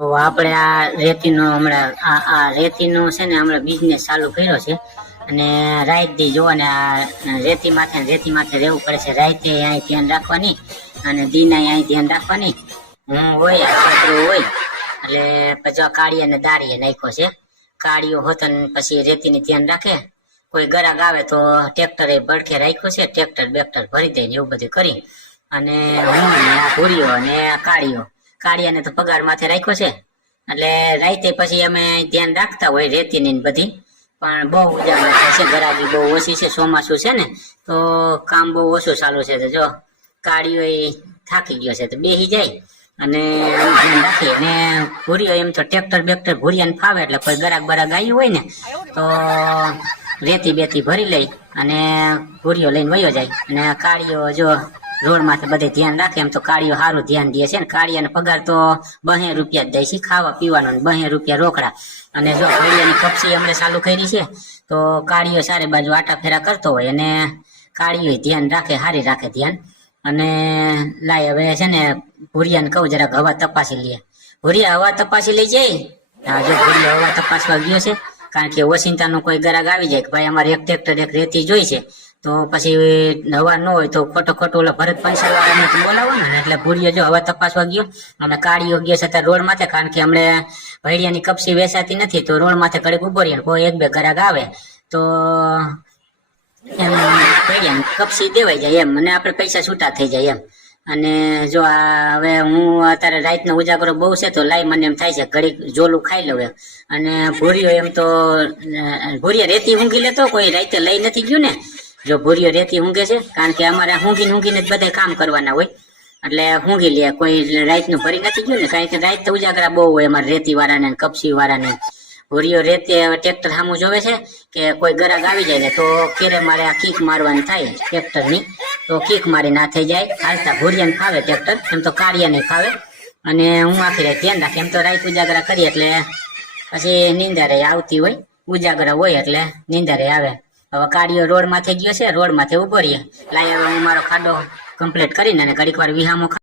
તો આપણે આ રેતીનો હમણાં આ આ રેતીનો છે ને હમણાં બિઝનેસ ચાલુ કર્યો છે. અને રાત દી જો ને આ રેતી માથે રેતી માથે રહેવું પડે છે. રાતે અહીં ધ્યાન રાખવાની અને દીના અહીં ધ્યાન રાખવાની. હું હોય છોકરો હોય, એટલે પછી આ અને દાળીએ નાખ્યો છે. કાળીઓ હોત ને પછી રેતીની ધ્યાન રાખે. કોઈ ગરાગ આવે તો ટ્રેક્ટરે બળખે રાખ્યો છે. ટ્રેક્ટર બેક્ટર ભરી દઈને એવું બધું કરી. અને હું આ ભૂરીઓ અને આ કાળીઓ કાળિયાને તો પગાર માથે રાખ્યો છે. એટલે રાતે પછી અમે ધ્યાન રાખતા હોય રેતીની બધી. પણ બહુ ઉજાગર છે ગરાગી બહુ ઓછી છે, ચોમાસું છે ને, તો કામ બહુ ઓછું ચાલુ છે. તો જો કાળીઓ થાકી ગયો છે, તો બેસી જાય. અને ધ્યાન રાખીએ. ને ભૂરીઓ એમ તો ટ્રેક્ટર બેક્ટર ભૂરિયાને ફાવે એટલે કોઈ ગરાગ બરાગ આવ્યું હોય ને, તો રેતી બેતી ભરી લઈ અને ભૂરીઓ લઈને વયો જાય. અને કાળીઓ જો રોડમાં બધે ધ્યાન રાખે, એમ તો કાળીઓ સારું ધ્યાન દે છે ને. કાળિયાને પગાર તો બહે રૂપિયા જ દે છે, ખાવા પીવાનો બહે રૂપિયા રોકડા. અને જો ઘડિયાની કપસી અમને ચાલુ કરી છે, તો કાળીઓ સારે બાજુ આટા ફેરા કરતો હોય અને કાળીઓ ધ્યાન રાખે સારી રાખે ધ્યાન. અને લાય હવે છે ને, ભૂરિયાને કહું જરાક હવા તપાસી લઈએ ભૂરિયા હવા તપાસી લઈ જાય? જો ભૂરિયા હવા તપાસવા ગયો છે, કારણ કે ઓચિંતાનો કોઈ ગરાગ આવી જાય કે ભાઈ અમારે એક ટ્રેક્ટર એક રેતી જોઈ છે. તો પછી હવા ન હોય તો ખોટો ખોટો ઓલા ભરત પંચાલ વાળાને બોલાવો ને એટલે ભૂરિયો જો હવા તપાસવા ગયો અને કાળીઓ ગયો છે ત્યાં રોડ માથે, કારણ કે હમણે ભૈડિયાની કપસી વેચાતી નથી તો રોડ માથે કડક ઊભો રહીએ કોઈ એક બે ગરાગ આવે તો એમ ભૈડિયાને કપસી દેવાઈ જાય એમ અને આપણે પૈસા છૂટા થઈ જાય એમ. અને જો આ હવે હું અત્યારે રાતનો ઉજાગરો બહુ છે તો લાઈ મને એમ થાય છે ઘડીક જોલું ખાઈ લઉં એમ. અને ભૂરીઓ એમ તો ભૂરીએ રેતી ઊંઘી લેતો કોઈ રાતે લઈ નથી ગયું ને જો ભૂરીઓ રેતી ઊંઘે છે, કારણ કે અમારે ઊંઘીને ઊંઘીને જ બધા કામ કરવાના હોય. એટલે ઊંઘી લે, કોઈ રાતનું ભરી નથી ગયું ને, કારણ કે રાત તો ઉજાગરા બહુ હોય અમારે રેતી વાળાને કપસી વાળાને ભૂરીઓ રેતી ટ્રેક્ટર સામું જોવે છે કે કોઈ ગરાગ આવી જાય ને, તો કેરે મારે આ કીક મારવાની થાય ટ્રેક્ટરની. તો કીક મારી ના થઈ જાય. હાલતા ભૂરિયાને ફાવે ટ્રેક્ટર, એમ તો કાળિયાને ફાવે. અને હું આખી રાત ધ્યાન રાખે, એમ તો રાત ઉજાગરા કરીએ એટલે પછી નિંદારે આવતી હોય, ઉજાગરા હોય એટલે નિંદારે આવે. હવે કાળીઓ રોડ માથે ગયો છે રોડ માથે ઊભો રહીએ લાય હવે હું મારો ખાડો કમ્પ્લીટ કરીને અને ઘડીક વાર વિહામો